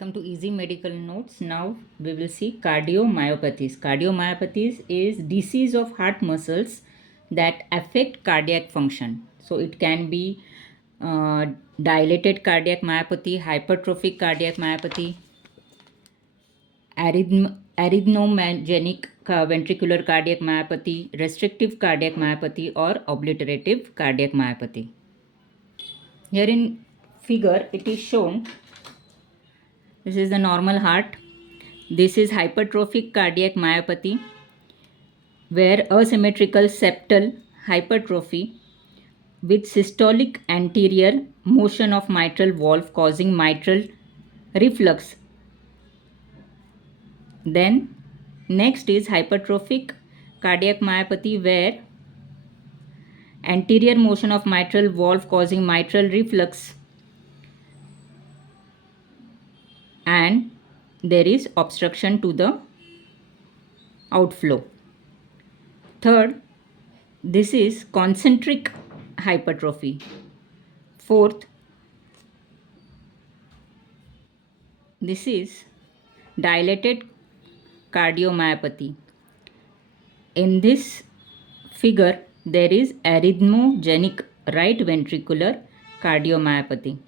Welcome to Easy Medical Notes. Now we will see cardiomyopathies. Cardiomyopathies is disease of heart muscles that affect cardiac function. So it can be dilated cardiac myopathy, hypertrophic cardiac myopathy, arrhythmogenic ventricular cardiac myopathy, restrictive cardiac myopathy, or obliterative cardiac myopathy. Here in figure it is shown. This is the normal heart. This is hypertrophic cardiac myopathy, where asymmetrical septal hypertrophy with systolic anterior motion of mitral valve causing mitral reflux. Then next is hypertrophic cardiac myopathy, where anterior motion of mitral valve causing mitral reflux and there is obstruction to the outflow. Third, this is concentric hypertrophy. Fourth, this is dilated cardiomyopathy. In this figure, there is arrhythmogenic right ventricular cardiomyopathy.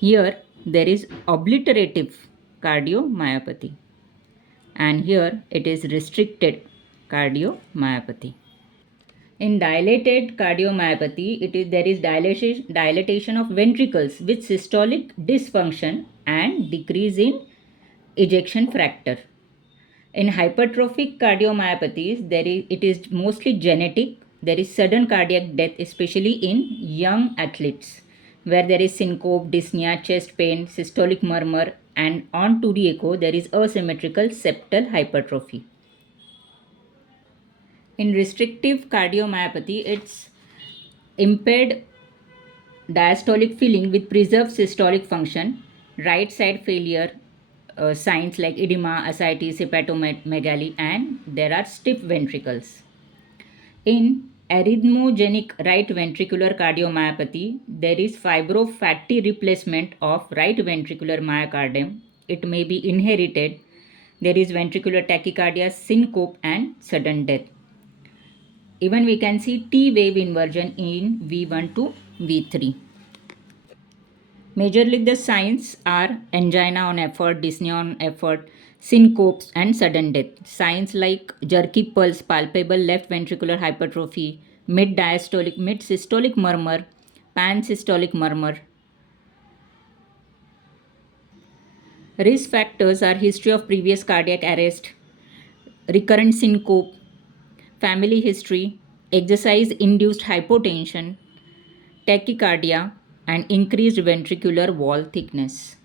Here, there is obliterative cardiomyopathy. And here, it is restricted cardiomyopathy. In dilated cardiomyopathy, there is dilatation of ventricles with systolic dysfunction and decrease in ejection factor. In hypertrophic cardiomyopathies, it is mostly genetic. There is sudden cardiac death, especially in young athletes, where there is syncope, dyspnea, chest pain, systolic murmur, and on 2D echo, there is asymmetrical septal hypertrophy. In restrictive cardiomyopathy, it's impaired diastolic filling with preserved systolic function, right side failure, signs like edema, ascites, hepatomegaly, and there are stiff ventricles. In arrhythmogenic right ventricular cardiomyopathy, there is fibrofatty replacement of right ventricular myocardium. It may be inherited. There is ventricular tachycardia, syncope, and sudden death. Even we can see T wave inversion in V1 to V3. Majorly the signs are angina on effort, dyspnea on effort, syncopes, and sudden death. Signs like jerky pulse, palpable left ventricular hypertrophy, mid-systolic murmur, pan-systolic murmur. Risk factors are history of previous cardiac arrest, recurrent syncope, family history, exercise-induced hypotension, tachycardia, and increased ventricular wall thickness.